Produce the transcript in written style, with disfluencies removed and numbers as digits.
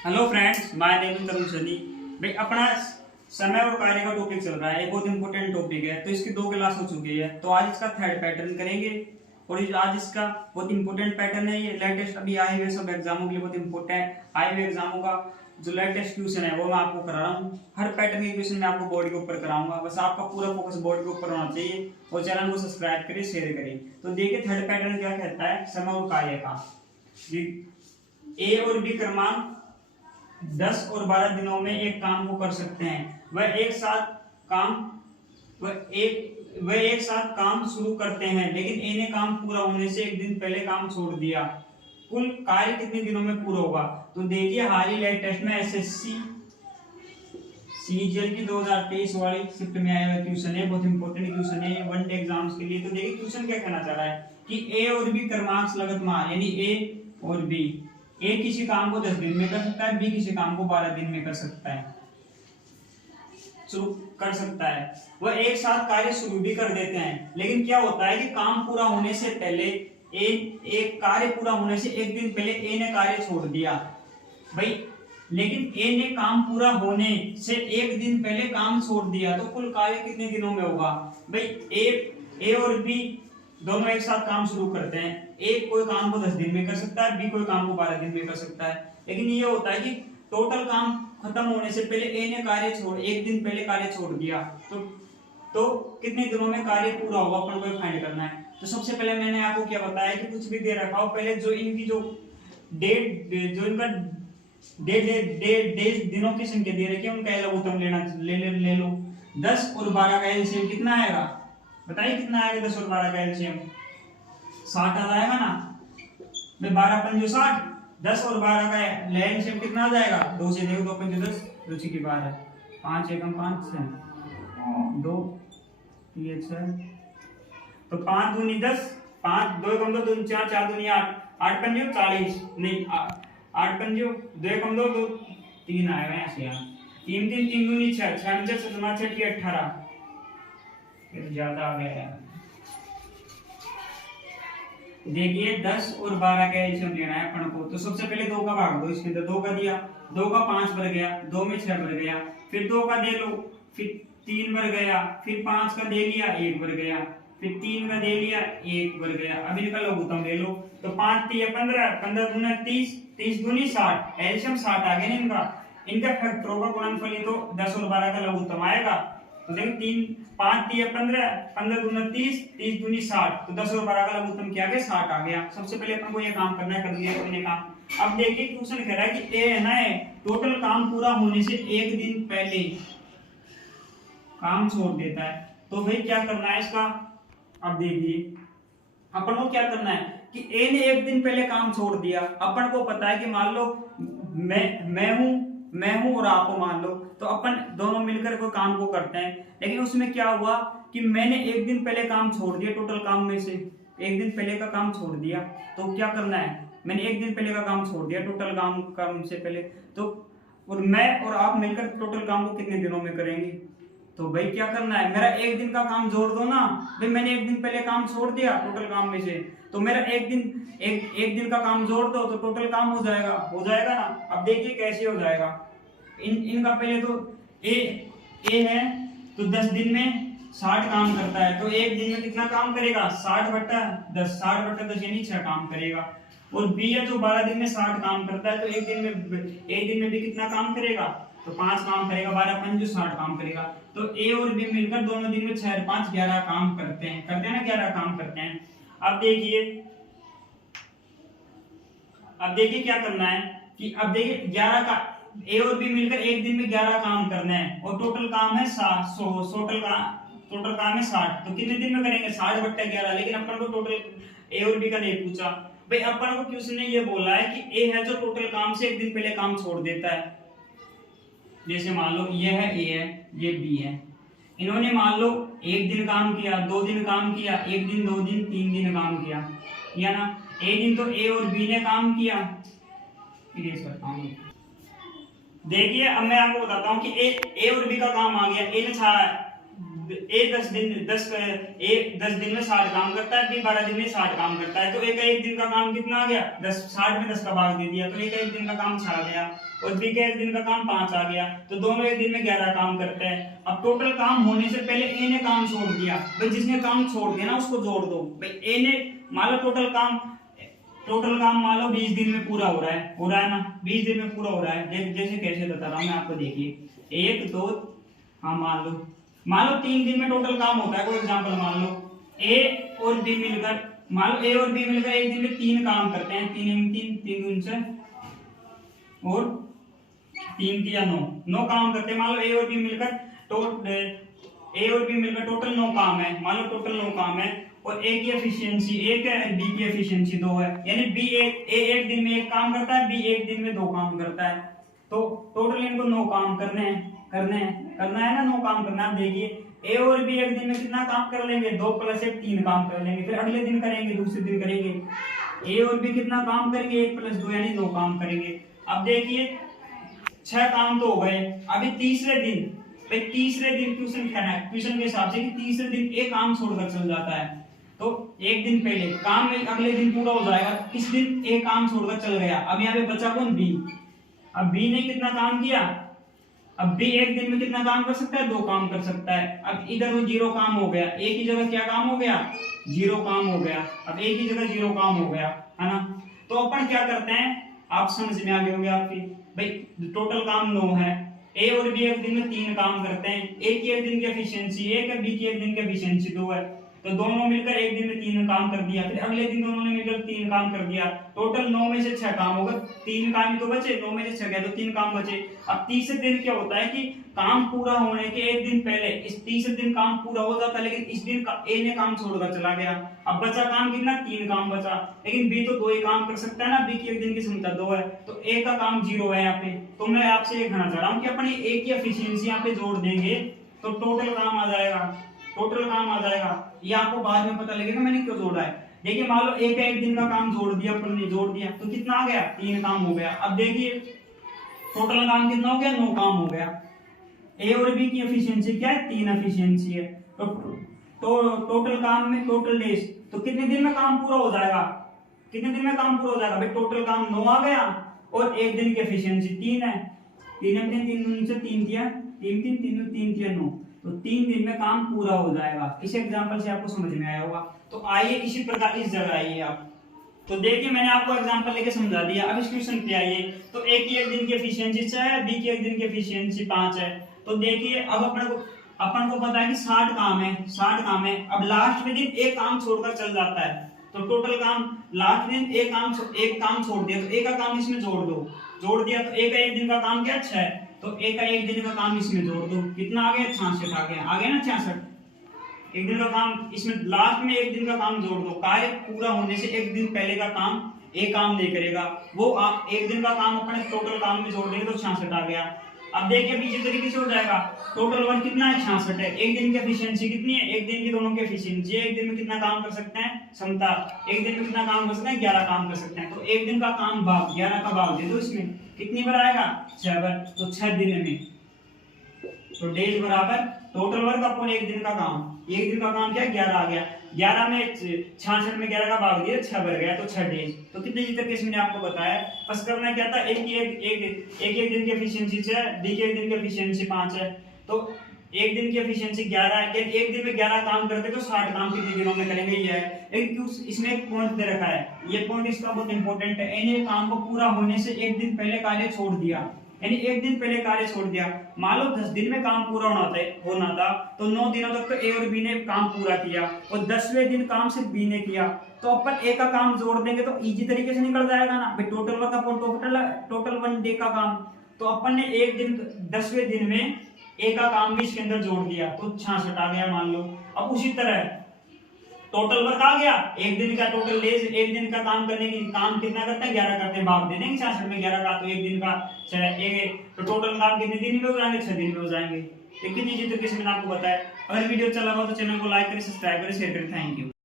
Hello friends, my name is Tarun Sunny. भाई अपना समय और कार्य का टॉपिक चल रहा है, ये बहुत इंपॉर्टेंट टॉपिक है। तो इसकी 2 क्लास हो चुकी है, तो आज इसका थर्ड पैटर्न करेंगे। और आज इसका बहुत इंपॉर्टेंट पैटर्न है, ये लेटेस्ट अभी आए हुए सब एग्जामों के लिए बहुत इंपॉर्टेंट आए हुए एग्जामों का जो लेटेस्ट क्वेश्चन है वो मैं आपको करा रहा हूँ। हर पैटर्न के क्वेश्चन मैं आपको बोर्ड के ऊपर कराऊंगा, बस आपका पूरा फोकस बोर्ड के ऊपर होना चाहिए और चैनल को सब्सक्राइब करें, शेयर करें। तो देखिए थर्ड पैटर्न क्या कहता है समय और कार्य का। ए और बी क्रमांक 10 और 12 दिनों में एक काम को कर सकते हैं। वह एक साथ काम शुरू करते हैं, लेकिन ए ने काम पूरा होने से एक दिन पहले काम छोड़ दिया। कुल कार्य कितने दिनों में पूरा होगा? तो देखिए हाल ही लेटेस्ट में एसएससी सीजीएल की 2023 वाली शिफ्ट में आया हुआ क्वेश्चन है, बहुत इंपॉर्टेंट क्वेश्चन है वन डे एग्जाम्स के लिए। तो देखिए क्वेश्चन क्या कहना चाह रहा है कि ए और बी क्रमांक लगतमार, यानी ए और बी, ए किसी काम को 10 दिन में कर सकता है, बी किसी काम को 12 दिन में कर सकता है, शुरू कर सकता है। वह एक साथ कार्य शुरू भी कर देते हैं, लेकिन क्या होता है कि काम पूरा होने से पहले एक कार्य पूरा होने से एक दिन पहले ए ने कार्य छोड़ दिया। भाई लेकिन ए ने काम पूरा होने से एक दिन पहले काम छोड़ दिया, तो कुल कार्य कितने दिनों में होगा? भाई ए और बी दोनों एक साथ काम शुरू करते हैं। एक कोई काम को 10 दिन में कर सकता है, बी कोई काम को 12 दिन में कर सकता है, लेकिन ये होता है कि टोटल काम खत्म होने से पहले ए ने एक दिन पहले कार्य छोड़ दिया, तो कितने दिनों में कार्य पूरा होगा अपन को फाइंड करना है। तो सबसे पहले मैंने आपको क्या बताया कि कुछ भी दे रखा हो, पहले जो इनकी जो डेट जो इनका डेट दिनों की संख्या दे रखी है उनका लघुत्तम ले लो। 10 और 12 का एलसीएम कितना आएगा? बताइए कितना आएगा? 10 और 12 का एलसीएम 60 आ जाएगा ना। मैं 12 पंजो 60, 10 और 12 का एलसीएम कितना आ जाएगा? 2 से देखो, 2 पंजो 10, 2 की बार है, 5 एकम 5 से 2 3 6, तो 5 दूनी 10, 5 2 एकम 2 2 4 4 दूनी 8, 8 पंजो 40, नहीं 8 पंजो 2 एकम 2 2 3 आएगा यहाँ से, यहाँ 3 3 3 दूनी 6, 6 6 7 6 की 18, ये तो ज्यादा आ गया यार। देखिए 10 और 12 का एलसीएम लेना है अपन को, तो सबसे पहले 2 का भाग दो, इसके अंदर 2 का दिया, 2 का 5 बढ़ गया, 2 में 6 बढ़ गया, फिर 2 का दे लो, फिर 3 बढ़ गया, फिर 5 का दे लिया 1 बढ़ गया, फिर 3 का दे लिया 1 बढ़ गया। अब इनका लघुत्तम ले लो, तो 5 3 15, 15 दूना 30, 30 दूनी 60, एलसीएम 60 आ गया ना इनका फैक्टरों का गुणनफल ही तो 10 और 12 का लघुत्तम आएगा। तो देखो 3 5 3 15, 15 दूना 30, 30 दूनी 60, तो 10 और 12 का लघुत्तम क्या आ गया? 60 आ गया। सबसे पहले अपन को ये काम करना है, कर दिया अपने काम। अब देखिए क्वेश्चन कह रहा है कि ए है ना, टोटल काम पूरा होने से एक दिन पहले काम छोड़ देता है, तो भाई क्या करना है इसका? अब देखिए अपन को क्या करना है कि ए ने एक दिन पहले काम छोड़ दिया। अपन को पता है कि मान लो मैं हूं और आप हो, मान लो, तो अपन दोनों मिलकर कोई काम को करते हैं, लेकिन उसमें क्या हुआ कि मैंने एक दिन पहले काम छोड़ दिया, टोटल काम में से एक दिन पहले का काम छोड़ दिया। तो क्या करना है? मैंने एक दिन पहले का काम छोड़ दिया टोटल काम से पहले, तो और मैं और आप मिलकर टोटल काम को कितने दिनों में करेंगे? तो भाई क्या करना है, मेरा एक दिन का काम जोड़ दो ना। भाई मैंने एक दिन पहले काम छोड़ दिया टोटल काम में से, तो मेरा एक दिन का काम जोड़ दो तो टोटल काम हो जाएगा ना। अब देखिए कैसे हो जाएगा। इनका पहले तो ए है, तो 10 दिन में 60 काम करता है, तो एक दिन में कितना काम करेगा? 60/10, 60/10 यानी 6 काम करेगा। और बी है जो 12 दिन में 60 काम करता है, तो एक दिन में भी कितना काम करेगा? तो 5 काम करेगा, 12 पंज 60 काम करेगा। तो ए और बी मिलकर दोनों दिन में 6 और 5 11 काम करते हैं ना, 11 काम करते हैं। अब देखिए क्या करना है कि अब देखिए 11 का ए और बी मिलकर एक दिन में 11 काम करना है, और टोटल काम है 60, तो कितने दिन में करेंगे? 60/11। लेकिन अपन को टोटल ए और बी का नहीं पूछा भाई, अपन को क्वेश्चन ने ये बोला है कि ए है जो टोटल काम से एक दिन पहले काम छोड़ देता है। जैसे मान लो ये है ए है, ये बी है, इन्होंने मान लो एक दिन काम किया, 2 दिन काम किया, 1 दिन 2 दिन 3 दिन काम किया ना। एक दिन तो ए और बी ने काम किया। देखिए अब मैं आपको बताता हूँ कि ए और बी का काम आ गया। ए ने ए 10 दिन में 60 काम करता है, बी 12 दिन में 60 काम करता है। तो ए का एक दिन का काम कितना आ गया, 60 में 10 का भाग दे दिया, तो ए का एक दिन का काम 6 आ गया और बी का एक दिन का काम 5 आ गया। तो दोनों एक दिन में 11 काम करते हैं। अब टोटल काम होने से पहले ए ने काम छोड़ दिया, भाई जिसने काम छोड़ दिया ना उसको जोड़ दो। भाई ए ने मान लो टोटल काम मान लो 20 दिन में पूरा हो रहा है ना, 20 दिन में पूरा हो रहा है। जैसे कैसे बता रहा हूँ मैं आपको, देखिए 1 2 हाँ मान लो 3 दिन में टोटल काम होता है। कोई एग्जांपल मान लो ए और बी मिलकर, मान लो ए और बी मिलकर एक दिन में 3 काम करते हैं, 3 गुण से और 3 या 9 काम करते हैं। मान लो ए और बी मिलकर टोटल 9 काम है, मान लो टोटल 9 काम है और ए की एफिशिएंसी 1 है, बी की एफिशिएंसी 2 है। यानी बी एक दिन में 1 काम करता है, बी एक दिन में 2 काम करता है। तो टोटल इनको 9 काम करना है ना, 9 काम करना है। आप देखिए ए और बी एक दिन में कितना काम कर लेंगे, 2 + 1 3 काम कर लेंगे, फिर अगले दिन करेंगे, दूसरे दिन करेंगे। ए और बी कितना काम करेंगे, 1 + 2 यानी 2 काम करेंगे। अब देखिए 6 काम तो हो गए। अभी तीसरे दिन ट्यूशन के हिसाब से कि तीसरे दिन एक काम छोड़कर चल जाता है, तो एक दिन पहले काम में अगले दिन पूरा हो जाएगा। किस दिन एक काम छोड़कर चल गया। अब यहाँ पे बचा कौन, बी। अब बी ने कितना काम किया, अब बी एक दिन में कितना काम कर सकता है, 2 काम कर सकता है। अब इधर वो 0 काम हो गया, ए की जगह क्या काम हो गया, 0 काम हो गया। अब ए की जगह 0 काम हो गया, है ना। तो अपन क्या करते हैं, आप समझ में आ गए होंगे आपकी। भाई टोटल काम 9 है, ए और बी एक दिन में 3 काम करते हैं। ए की एक दिन की एफिशिएंसी 1 है, बी की एक दिन की एफिशिएंसी 2 है। तो दोनों मिलकर एक दिन में 3 काम कर दिया, फिर अगले दिन दोनों ने मिलकर 3 काम कर दिया। टोटल 9 में से 6 काम होगा, 3 काम ही तो बचे, 9 में से 6 गया तो 3 काम बचे। अब तीसरे दिन क्या होता है कि काम पूरा होने के एक दिन पहले इस तीसरे दिन काम पूरा हो जाता है, लेकिन इस दिन ए ने काम छोड़कर चला गया। अब बचा काम कितना, 3 काम बचा, लेकिन बी तो 2 ही काम कर सकता है ना, बी की एक दिन की क्षमता 2 है, तो ए का काम 0 है यहाँ पे। तो मैं आपसे ये कहना चाह रहा हूँ कि अपनी ए की एफिशिएंसी यहाँ पे जोड़ देंगे तो टोटल काम आ जाएगा। ये आपको बाद में पता लगेगा मैंने क्यों जोड़ा है। देखिए मान लो ए का एक दिन का काम जोड़ दिया अपन ने, जोड़ दिया तो कितना आ गया, 3 काम हो गया। अब देखिए टोटल काम कितना हो गया, 9 काम हो गया। ए और बी की एफिशिएंसी क्या है, 3 एफिशिएंसी है। तो टोटल काम में टोटल डेज, तो कितने दिन में काम पूरा हो जाएगा, भाई टोटल काम 9 आ गया और एक दिन की एफिशिएंसी 3 है। 3 से 3 दिया 9, तो 3 दिन में काम पूरा हो जाएगा। इस एग्जांपल से आपको समझ में आया होगा। तो आइए इसी प्रकार इस जगह आइए आप, तो देखिए मैंने आपको एग्जांपल लेके समझा दिया। अब इस क्वेश्चन पे आइए, तो ए की एक दिन की एफिशिएंसी 6 है, बी की एक दिन की एफिशिएंसी 5 है। तो देखिए अब अपन को पता है कि 60 काम है। अब लास्ट में दिन एक काम छोड़कर चल जाता है, तो टोटल काम लास्ट दिन एक काम छोड़ दिया, तो ए का काम इसमें जोड़ दिया, तो ए का एक दिन का काम क्या, 6, तो ए का एक दिन का काम इसमें जोड़ दो, कितना आ गया, 66 आ गया ना 66। एक दिन का काम इसमें लास्ट में एक दिन का काम जोड़ दो। कार्य पूरा होने से एक दिन पहले का काम एक काम नहीं करेगा, वो आप एक दिन का काम अपने टोटल काम में जोड़ देंगे तो 66 आ गया। अब देखिए पीछे तरीके से हो जाएगा, टोटल 1 कितना है, 66 है। एक दिन की एफिशिएंसी कितनी है, एक दिन की दोनों की एफिशिएंसी, एक दिन में कितना काम कर सकते हैं, क्षमता, एक दिन में कितना काम कर सकते हैं, 11 काम कर सकते हैं। तो एक दिन का काम भाग 11 का भाग दे दो, इसमें कितनी बार आएगा, 6 बार, तो 6 दिन में। तो डेज बराबर टोटल वर्क अपॉन एक दिन का काम, एक दिन का काम क्या है, 11 आ गया। 11 में 66 में 11 का भाग दिया, 6 बढ़ गया, तो 6 डेज। तो कितने जी तक मैंने आपको बताया। बस करना क्या था, एक दिन की एफिशिएंसी 6, बी के एक दिन की एफिशिएंसी 5 है। तो एक दिन की एफिशिएंसी 11 है, एक दिन में 11 काम करते तो 60 काम कितने दिनों में करेंगे, ये है। लेकिन इसमें एक पॉइंट दे रखा है, ये पॉइंट इसका बहुत इंपॉर्टेंट है। यानी काम को पूरा होने से एक दिन पहले कार्य छोड़ दिया, यानी एक दिन पहले कार्य छोड़ दिया। मान लो 10 दिन में काम पूरा होना था, तो 9 दिनों तक तो ए और बी ने काम पूरा किया और 10वें दिन काम सिर्फ बी ने किया। तो अपन ए का काम जोड़ देंगे तो इजी तरीके से निकल जाएगा ना भाई, total work upon total 1 day का काम। तो अपन ने एक दिन 10वें दिन में ए का काम भी इसके अंदर जोड़ दिया, तो 66 आ गया मान लो। अब उसी तरह टोटल वर्क आ गया, एक दिन का टोटल डेज, एक दिन का काम करने की काम कितना करते हैं, 11 करते हैं, भाग दे देंगे 66 में 11 का, तो एक दिन का 6, तो टोटल काम कितने दिन में हो जाएंगे, 6 दिन में हो जाएंगे। लेकिन इसी तरीके से मैंने आपको बताया। अगर वीडियो अच्छा लगा तो चैनल को लाइक करें, सब्सक्राइब करें, शेयर करें। Thank you.